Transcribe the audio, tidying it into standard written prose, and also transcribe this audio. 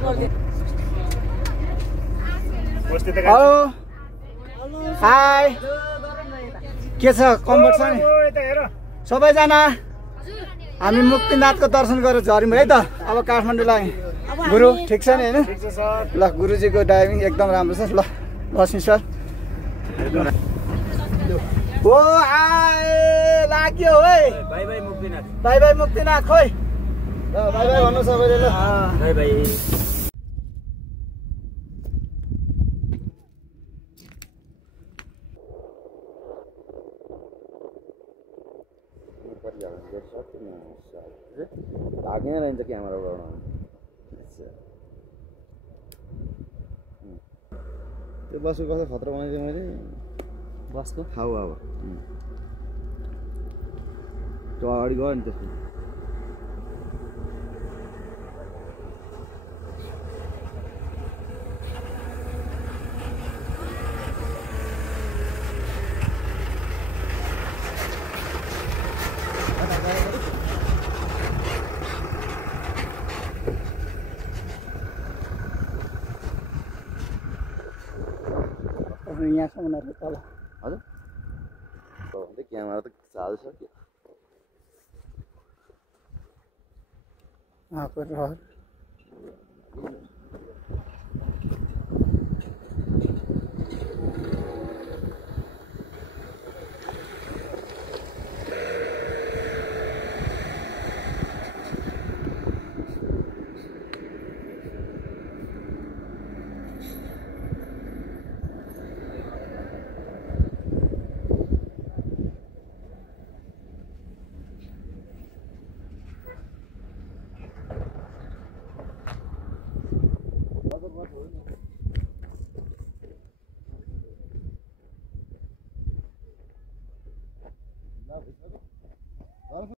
hello hi के छ comfort छ नि सबैजना हामी मुक्तिनाथको दर्शन गरेर झर्यौँ है त अब काठमाडौँ लाग्यौँ गुरु ठिक छ नि होइन ल गुरुजीको ड्राइभिङ एकदम राम्रो छ ल लक्ष्मी सर ओ आए लाग्यो है बाई बाई मुक्तिनाथ खोइ ल बाई बाई भन्नु सबैले ल बाई बाई भाग्ने रहन्छ क्यामेरा उडाउन त्यो बसको कस्तो खतरा बनाइदिएँ मैले बसको हावा त्यो अगाडि गयो नि त्यसको यहाँसम्म तल हजुर क्यामेरा त चाल्छ